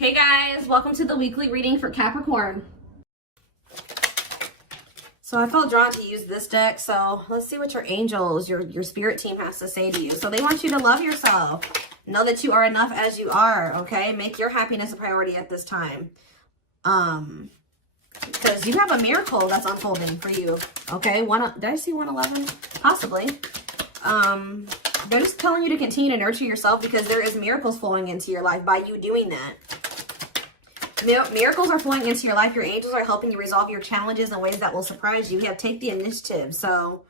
Hey guys, welcome to the weekly reading for Capricorn. So I felt drawn to use this deck, so let's see what your angels, your spirit team has to say to you. So they want you to love yourself. Know that you are enough as you are, okay? Make your happiness a priority at this time. Because you have a miracle that's unfolding for you, okay? Did I see 111? Possibly. They're just telling you to continue to nurture yourself because there is miracles flowing into your life by you doing that. Miracles are flowing into your life. Your angels are helping you resolve your challenges in ways that will surprise you. You have take the initiative. So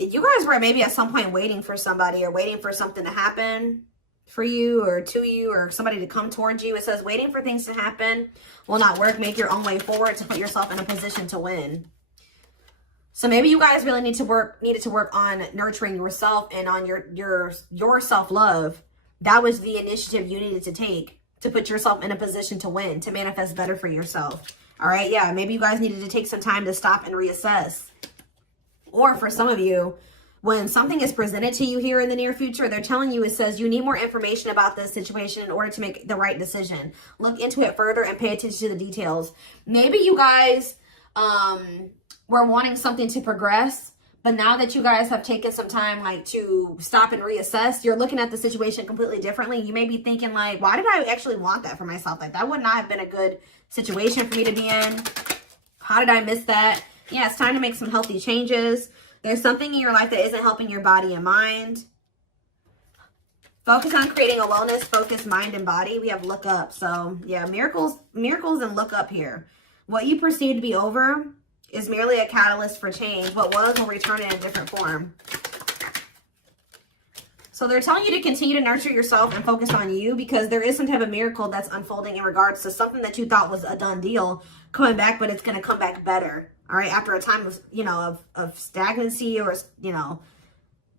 you guys were maybe at some point waiting for somebody or waiting for something to happen for you or to you or somebody to come towards you. It says waiting for things to happen will not work. Make your own way forward to put yourself in a position to win. So maybe you guys really needed to work on nurturing yourself and on your self-love. That was the initiative you needed to take to put yourself in a position to win, to manifest better for yourself. All right, yeah, maybe you guys needed to take some time to stop and reassess. Or for some of you, when something is presented to you here in the near future, they're telling you, it says you need more information about this situation in order to make the right decision. Look into it further and pay attention to the details. Maybe you guys were wanting something to progress, but now that you guys have taken some time like to stop and reassess, you're looking at the situation completely differently. You may be thinking like, why did I actually want that for myself? Like that would not have been a good situation for me to be in. How did I miss that? Yeah, it's time to make some healthy changes. There's something in your life that isn't helping your body and mind. Focus on creating a wellness-focused mind and body. We have look up. So yeah, miracles and look up here. What you perceive to be over is merely a catalyst for change. What was will return in a different form. So they're telling you to continue to nurture yourself and focus on you because there is some type of miracle that's unfolding in regards to something that you thought was a done deal coming back, but it's going to come back better. All right. After a time of, of stagnancy or,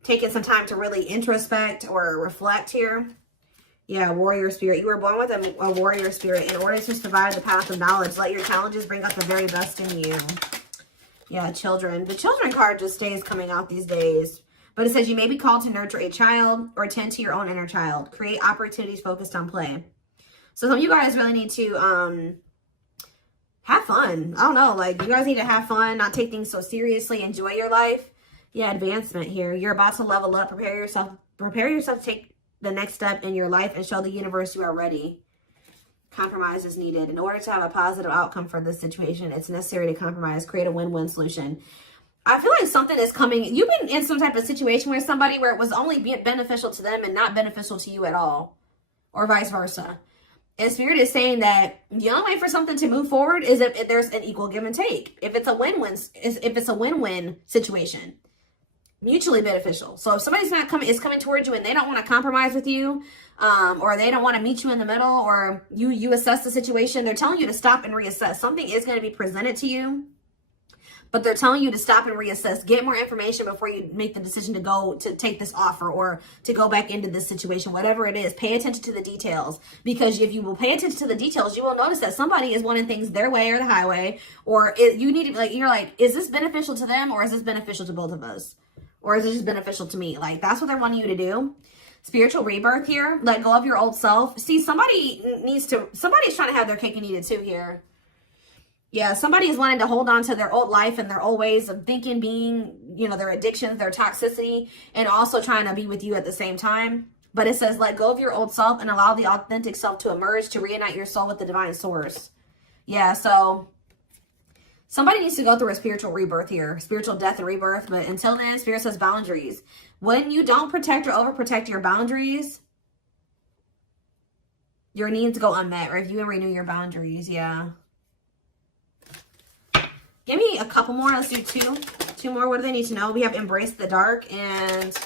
taking some time to really introspect or reflect here. Yeah, warrior spirit. You were born with a warrior spirit. In order to survive the path of knowledge, let your challenges bring out the very best in you. Yeah, children. The children card just stays coming out these days. But it says you may be called to nurture a child or tend to your own inner child. Create opportunities focused on play. So some of you guys really need to have fun. I don't know. Like, you guys need to have fun, not take things so seriously. Enjoy your life. Yeah, advancement here. You're about to level up. Prepare yourself to take the next step in your life and show the universe you are ready. Compromise is needed. In order to have a positive outcome for this situation, it's necessary to compromise, create a win-win solution. I feel like something is coming. You've been in some type of situation where somebody where it was only beneficial to them and not beneficial to you at all, or vice versa. And Spirit is saying that the only way for something to move forward is if there's an equal give and take. If it's a win-win situation. Mutually beneficial. So if somebody's is coming towards you and they don't want to compromise with you, or they don't want to meet you in the middle, or you assess the situation, they're telling you to stop and reassess. Something is going to be presented to you, but they're telling you to stop and reassess. Get more information before you make the decision to take this offer or to go back into this situation. Whatever it is, pay attention to the details, because if you will pay attention to the details, you will notice that somebody is wanting things their way or the highway, or you need to you're like, is this beneficial to them or is this beneficial to both of us? Or is it just beneficial to me? Like, that's what they're wanting you to do. Spiritual rebirth here. Let go of your old self. See, somebody's trying to have their cake and eat it too here. Yeah, somebody is wanting to hold on to their old life and their old ways of thinking, being, their addictions, their toxicity, and also trying to be with you at the same time. But it says, let go of your old self and allow the authentic self to emerge, to reunite your soul with the divine source. Yeah, so somebody needs to go through a spiritual rebirth here, spiritual death and rebirth. But until then, Spirit says boundaries. When you don't protect or overprotect your boundaries, your needs go unmet. Review and renew your boundaries. Yeah. Give me a couple more. Let's do two more. What do they need to know? We have embrace the dark and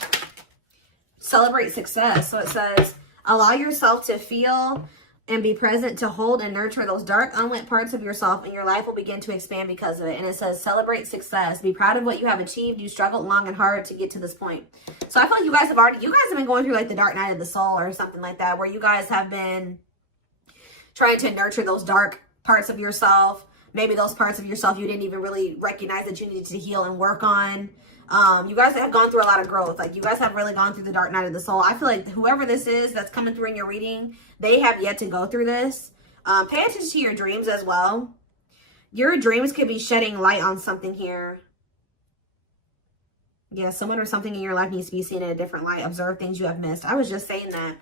celebrate success. So it says, allow yourself to feel and be present to hold and nurture those dark, unlit parts of yourself, and your life will begin to expand because of it. And it says, celebrate success. Be proud of what you have achieved. You struggled long and hard to get to this point. So I feel like you guys have been going through like the dark night of the soul or something like that, where you guys have been trying to nurture those dark parts of yourself. Maybe those parts of yourself you didn't even really recognize that you needed to heal and work on. You guys have gone through a lot of growth. Like, you guys have really gone through the dark night of the soul. I feel like whoever this is that's coming through in your reading, they have yet to go through this. Pay attention to your dreams as well. Your dreams could be shedding light on something here. Yeah, someone or something in your life needs to be seen in a different light. Observe things you have missed. I was just saying that.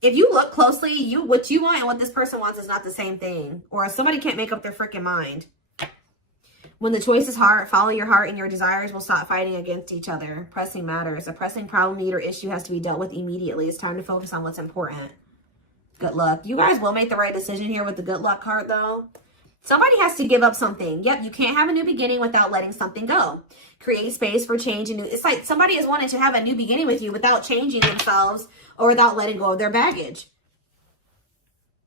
If you look closely, what you want and what this person wants is not the same thing. Or somebody can't make up their freaking mind. When the choice is hard, follow your heart and your desires will stop fighting against each other. Pressing matters. A pressing problem, need, or issue has to be dealt with immediately. It's time to focus on what's important. Good luck. You guys will make the right decision here with the good luck card, though. Somebody has to give up something. Yep, you can't have a new beginning without letting something go. Create space for change. And it's like somebody is wanting to have a new beginning with you without changing themselves or without letting go of their baggage.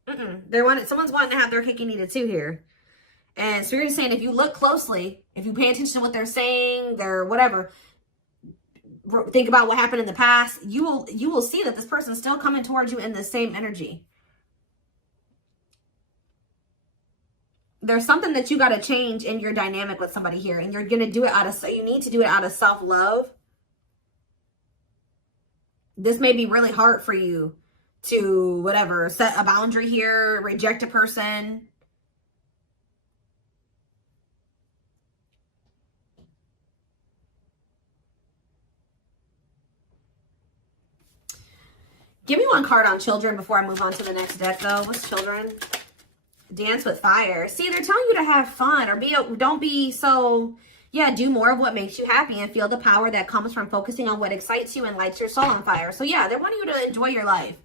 Someone's wanting to have their cake and eat it too here. And Spirit is saying, if you look closely, if you pay attention to what they're saying, their whatever, think about what happened in the past, you will see that this person's still coming towards you in the same energy. There's something that you got to change in your dynamic with somebody here, and you're going to do it you need to do it out of self-love. This may be really hard for you to, whatever, set a boundary here, reject a person. Give me one card on children before I move on to the next deck, though. What's children? Dance with fire. See, they're telling you to have fun or don't be so, yeah, do more of what makes you happy and feel the power that comes from focusing on what excites you and lights your soul on fire. So, yeah, they're wanting you to enjoy your life.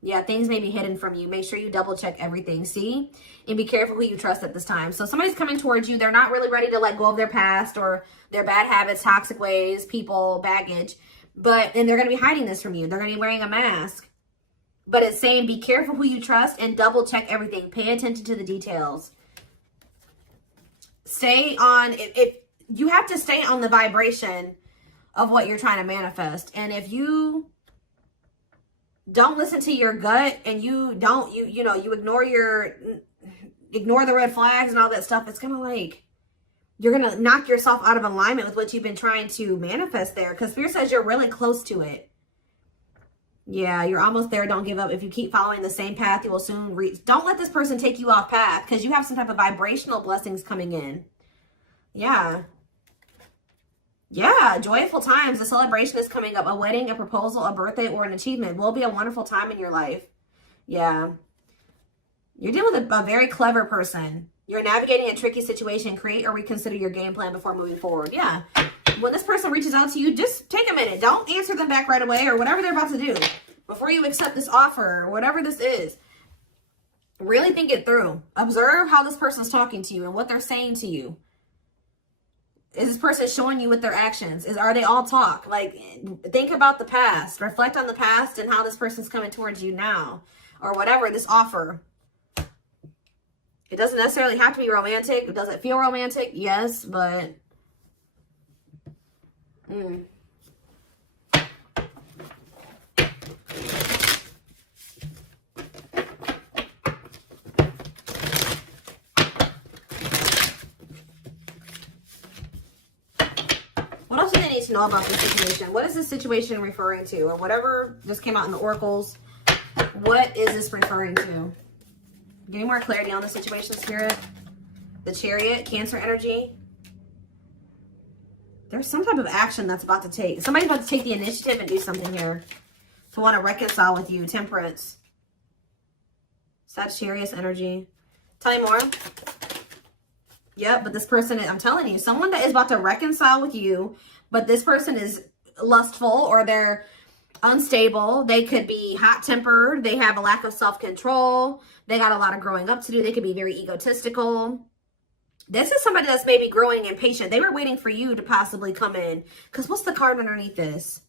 Yeah, things may be hidden from you. Make sure you double check everything, see? And be careful who you trust at this time. So somebody's coming towards you. They're not really ready to let go of their past or their bad habits, toxic ways, people, baggage. And they're going to be hiding this from you. They're going to be wearing a mask. But it's saying be careful who you trust and double check everything. Pay attention to the details. Stay on, you have to stay on the vibration of what you're trying to manifest. And if you don't listen to your gut and you ignore the red flags and all that stuff, it's going to like, you're going to knock yourself out of alignment with what you've been trying to manifest there. Because Spirit says you're really close to it. Yeah, you're almost there. Don't give up. If you keep following the same path, you will soon reach. Don't let this person take you off path because you have some type of vibrational blessings coming in. Yeah. Yeah, joyful times. A celebration is coming up. A wedding, a proposal, a birthday, or an achievement will be a wonderful time in your life. Yeah. You're dealing with a very clever person. You're navigating a tricky situation. Create or reconsider your game plan before moving forward. Yeah. When this person reaches out to you, just take a minute. Don't answer them back right away or whatever they're about to do. Before you accept this offer or whatever this is, really think it through. Observe how this person's talking to you and what they're saying to you. Is this person showing you with their actions? Are they all talk? Like, think about the past. Reflect on the past and how this person's coming towards you now. Or whatever, this offer. It doesn't necessarily have to be romantic. Does it feel romantic? Yes, but... What else do they need to know about this situation? What is this situation referring to? Or whatever just came out in the oracles. What is this referring to? Give me more clarity on the situation, Spirit. The Chariot, Cancer energy. There's some type of action that's about to take. Somebody's about to take the initiative and do something here. To want to reconcile with you. Temperance. Sagittarius energy. Tell me more. Yep, but this person, I'm telling you, someone that is about to reconcile with you, but this person is lustful or they're unstable. They could be hot-tempered. They have a lack of self-control. They got a lot of growing up to do. They could be very egotistical. This is somebody that's maybe growing impatient. They were waiting for you to possibly come in. Because what's the card underneath this?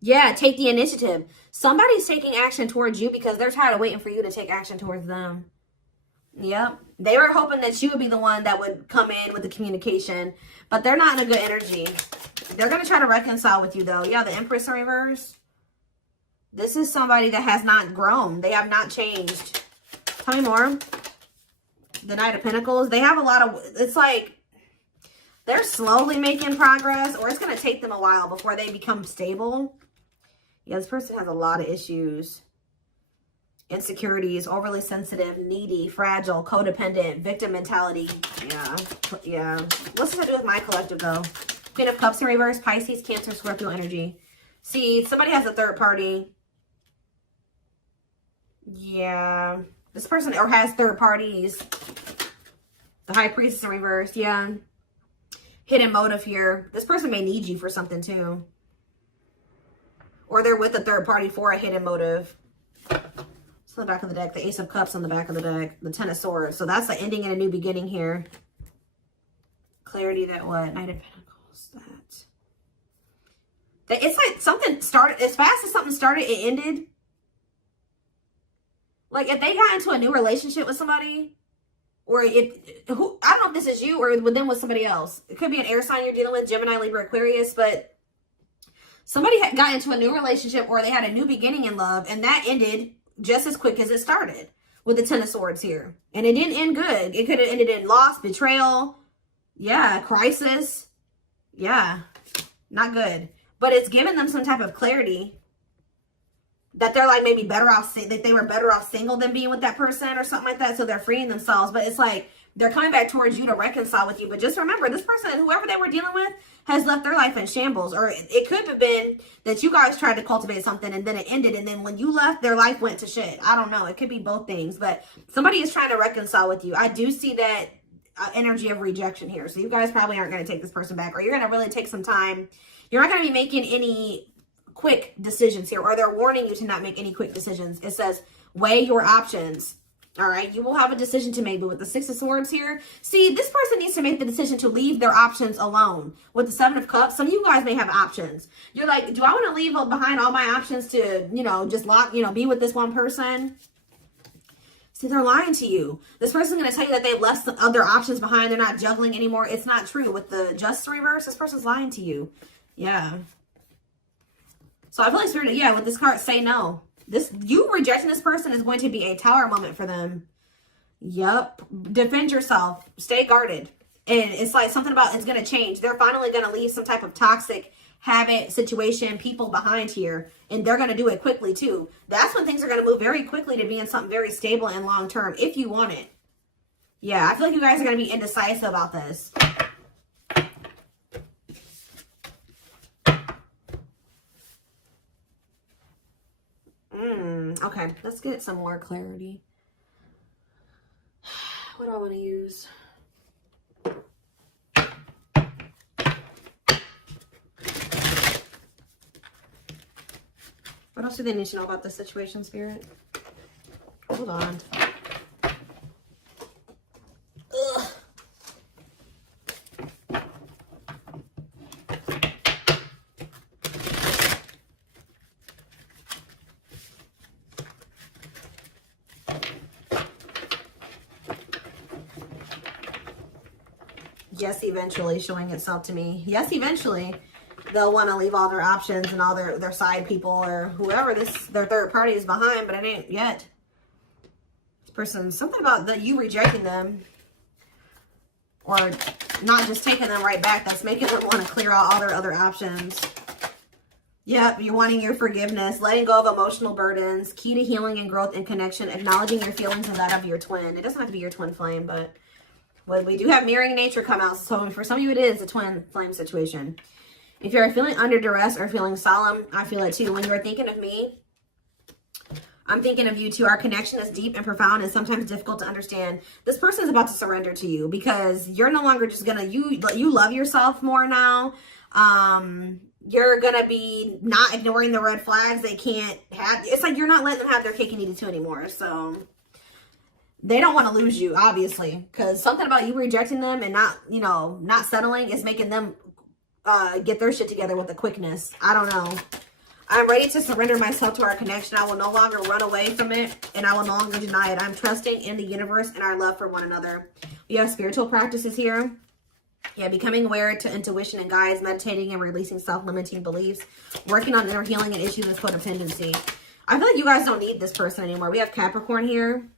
Yeah, take the initiative. Somebody's taking action towards you because they're tired of waiting for you to take action towards them. Yep. They were hoping that you would be the one that would come in with the communication. But they're not in a good energy. They're going to try to reconcile with you, though. Yeah, the Empress in reverse. This is somebody that has not grown. They have not changed. Tell me more. The Knight of Pentacles. They have a lot of... It's like... They're slowly making progress, or it's going to take them a while before they become stable. Yeah, this person has a lot of issues. Insecurities, overly sensitive, needy, fragile, codependent, victim mentality. Yeah. What's this to do with my collective, though? Queen of Cups in reverse, Pisces, Cancer, Scorpio energy. See, somebody has a third party. Yeah. This person or has third parties. The High Priestess in reverse. Yeah. Hidden motive here. This person may need you for something too. Or they're with a third party for a hidden motive. It's on the back of the deck. The Ace of Cups on the back of the deck. The Ten of Swords. So that's the ending and a new beginning here. Clarity that what? Knight of Pentacles. That. It's like something started. As fast as something started, it ended. Like if they got into a new relationship with somebody, or I don't know if this is you or with them with somebody else. It could be an air sign you're dealing with, Gemini, Libra, Aquarius, but somebody got into a new relationship or they had a new beginning in love, and that ended just as quick as it started with the Ten of Swords here. And it didn't end good. It could have ended in loss, betrayal, yeah, crisis. Yeah, not good. But it's given them some type of clarity that they're like maybe better off, that they were better off single than being with that person or something like that. So they're freeing themselves. But it's like they're coming back towards you to reconcile with you. But just remember, this person, whoever they were dealing with, has left their life in shambles. Or it could have been that you guys tried to cultivate something and then it ended. And then when you left, their life went to shit. I don't know. It could be both things. But somebody is trying to reconcile with you. I do see that energy of rejection here. So you guys probably aren't going to take this person back. Or you're going to really take some time. You're not going to be making any quick decisions here, or they're warning you to not make any quick decisions. It says weigh your options. All right, you will have a decision to make. But with the Six of Swords here, see, this person needs to make the decision to leave their options alone. With the Seven of Cups, some of you guys may have options. You're like, do I want to leave behind all my options to, just be with this one person? See, they're lying to you. This person's going to tell you that they've left some other options behind. They're not juggling anymore. It's not true. With the Justice reverse, this person's lying to you. Yeah. So I feel like Spirit, yeah, with this card, say no. You rejecting this person is going to be a tower moment for them. Yep. Defend yourself. Stay guarded. And it's like something about it's going to change. They're finally going to leave some type of toxic habit, situation, people behind here. And they're going to do it quickly too. That's when things are going to move very quickly to being something very stable and long term if you want it. Yeah, I feel like you guys are going to be indecisive about this. Okay, let's get some more clarity. What do I want to use? What else do they need to know about this situation, Spirit? Hold on. Ugh. Yes, eventually showing itself to me. Yes, eventually they'll want to leave all their options and all their side people or whoever their third party is behind, but it ain't yet. This person, something about you rejecting them or not just taking them right back, that's making them want to clear out all their other options. Yep, you're wanting your forgiveness, letting go of emotional burdens, key to healing and growth and connection, acknowledging your feelings and that of your twin. It doesn't have to be your twin flame, but well, we do have mirroring nature come out. So for some of you, it is a twin flame situation. If you're feeling under duress or feeling solemn, I feel it too. When you're thinking of me, I'm thinking of you too. Our connection is deep and profound and sometimes difficult to understand. This person is about to surrender to you because you're no longer just gonna, you love yourself more now. You're gonna be not ignoring the red flags they can't have. It's like you're not letting them have their cake and eat it too anymore. So they don't want to lose you, obviously, because something about you rejecting them and not settling is making them get their shit together with a quickness. I don't know. I'm ready to surrender myself to our connection. I will no longer run away from it, and I will no longer deny it. I'm trusting in the universe and our love for one another. We have spiritual practices here. Yeah, becoming aware to intuition and guides, meditating and releasing self-limiting beliefs, working on inner healing and issues with codependency. I feel like you guys don't need this person anymore. We have Capricorn here.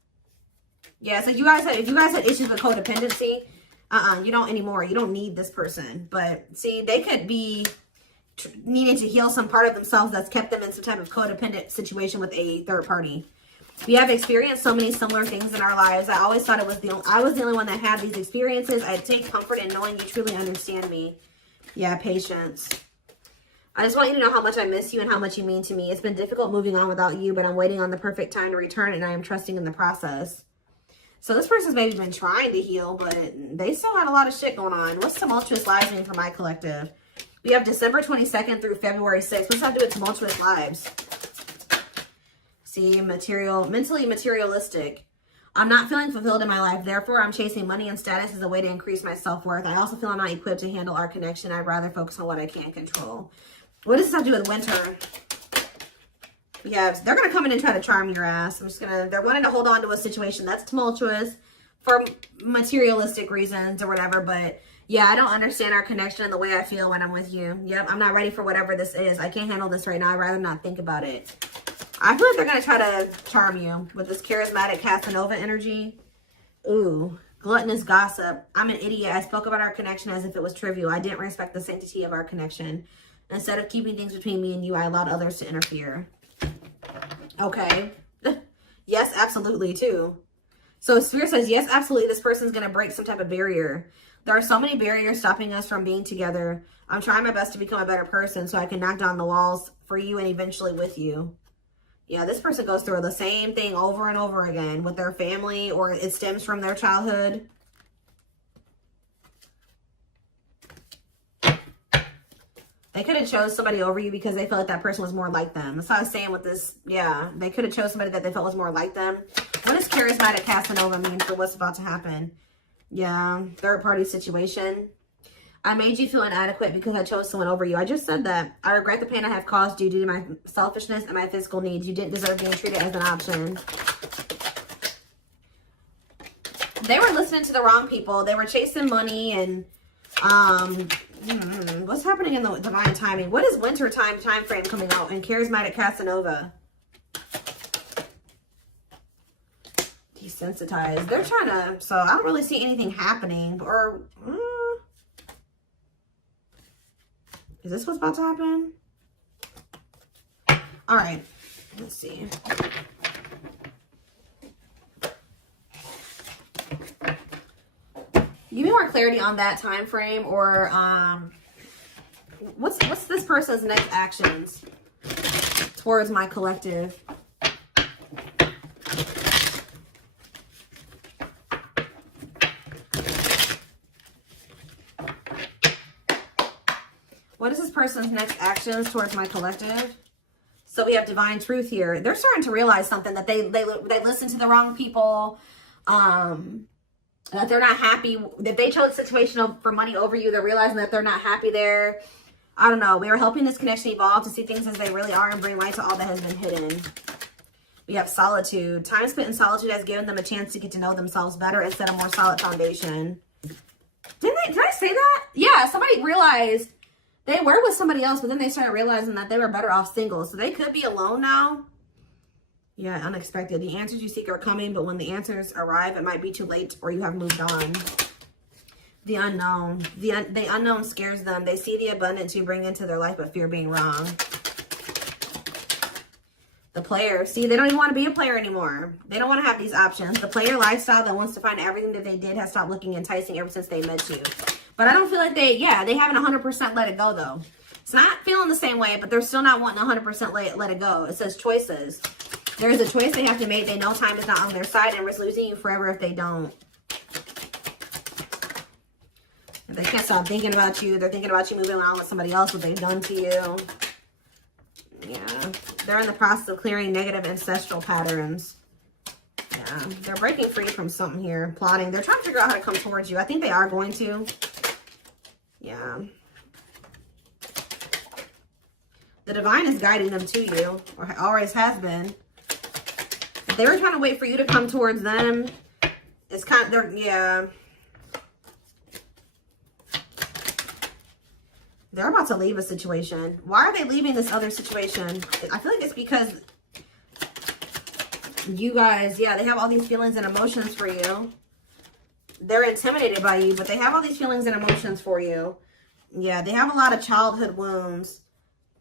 Yeah, so if you guys had issues with codependency, You don't anymore. You don't need this person. But see, they could be needing to heal some part of themselves that's kept them in some type of codependent situation with a third party. We have experienced so many similar things in our lives. I always thought I was the only one that had these experiences. I take comfort in knowing you truly understand me. Yeah, patience. I just want you to know how much I miss you and how much you mean to me. It's been difficult moving on without you, but I'm waiting on the perfect time to return, and I am trusting in the process. So this person's maybe been trying to heal, but they still had a lot of shit going on. What's tumultuous lives mean for my collective? We have December 22nd through February 6th. What's that to do with tumultuous lives? See, mentally materialistic. I'm not feeling fulfilled in my life. Therefore, I'm chasing money and status as a way to increase my self-worth. I also feel I'm not equipped to handle our connection. I'd rather focus on what I can control. What does this have to do with winter? Yeah, they're going to come in and try to charm your ass. They're wanting to hold on to a situation that's tumultuous for materialistic reasons or whatever. But yeah, I don't understand our connection and the way I feel when I'm with you. Yep, I'm not ready for whatever this is. I can't handle this right now. I'd rather not think about it. I feel like they're going to try to charm you with this charismatic Casanova energy. Ooh, gluttonous gossip. I'm an idiot. I spoke about our connection as if it was trivial. I didn't respect the sanctity of our connection. Instead of keeping things between me and you, I allowed others to interfere. Okay. Yes, absolutely, too. So Spirit says, yes, absolutely, this person's going to break some type of barrier. There are so many barriers stopping us from being together. I'm trying my best to become a better person so I can knock down the walls for you and eventually with you. Yeah, this person goes through the same thing over and over again with their family, or it stems from their childhood. They could have chose somebody over you because they felt like that person was more like them. That's what I was saying with this. Yeah, they could have chose somebody that they felt was more like them. What does charismatic Casanova mean for what's about to happen? Yeah, third party situation. I made you feel inadequate because I chose someone over you. I just said that. I regret the pain I have caused you due to my selfishness and my physical needs. You didn't deserve being treated as an option. They were listening to the wrong people. They were chasing money and what's happening in the divine timing? What is winter time frame coming out in charismatic Casanova? Desensitized. They're trying to, so I don't really see anything happening. Or is this what's about to happen? All right, let's see. Give me more clarity on that time frame, or what's this person's next actions towards my collective? What is this person's next actions towards my collective? So we have divine truth here. They're starting to realize something, that they listened to the wrong people. That they're not happy, that they chose a situation for money over you. They're realizing that they're not happy there. I don't know. We are helping this connection evolve to see things as they really are and bring light to all that has been hidden. We have solitude. Time spent in solitude has given them a chance to get to know themselves better and set a more solid foundation. Did I say that? Yeah, somebody realized they were with somebody else, but then they started realizing that they were better off single. So they could be alone now. Yeah, unexpected. The answers you seek are coming, but when the answers arrive, it might be too late or you have moved on. The unknown. The unknown scares them. They see the abundance you bring into their life, but fear being wrong. The player. See, they don't even want to be a player anymore. They don't want to have these options. The player lifestyle that wants to find everything that they did has stopped looking enticing ever since they met you. But I don't feel like they haven't 100% let it go, though. It's not feeling the same way, but they're still not wanting 100% let it go. It says choices. There is a choice they have to make. They know time is not on their side and risk losing you forever if they don't. They can't stop thinking about you. They're thinking about you moving on with somebody else, what they've done to you. Yeah. They're in the process of clearing negative ancestral patterns. Yeah. They're breaking free from something here. Plotting. They're trying to figure out how to come towards you. I think they are going to. Yeah. The divine is guiding them to you, or always has been. If they were trying to wait for you to come towards them, it's kind of, yeah. They're about to leave a situation. Why are they leaving this other situation? I feel like it's because you guys, yeah, they have all these feelings and emotions for you. they're intimidated by you, but they have all these feelings and emotions for you. Yeah, they have a lot of childhood wounds.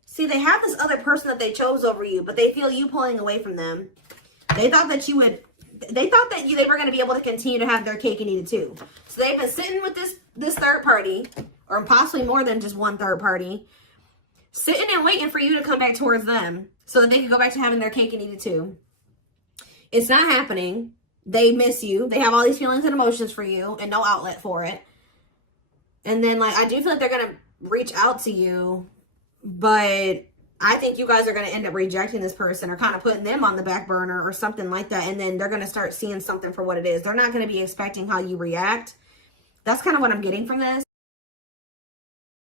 See, they have this other person that they chose over you, but they feel you pulling away from them. They thought that you would, they thought that they were going to be able to continue to have their cake and eat it too. So they've been sitting with this third party, or possibly more than just one third party, sitting and waiting for you to come back towards them so that they can go back to having their cake and eat it too. It's not happening. They miss you. They have all these feelings and emotions for you and no outlet for it. And then, like, I do feel like they're going to reach out to you, but I think you guys are going to end up rejecting this person or kind of putting them on the back burner or something like that. And then they're going to start seeing something for what it is. They're not going to be expecting how you react. That's kind of what I'm getting from this.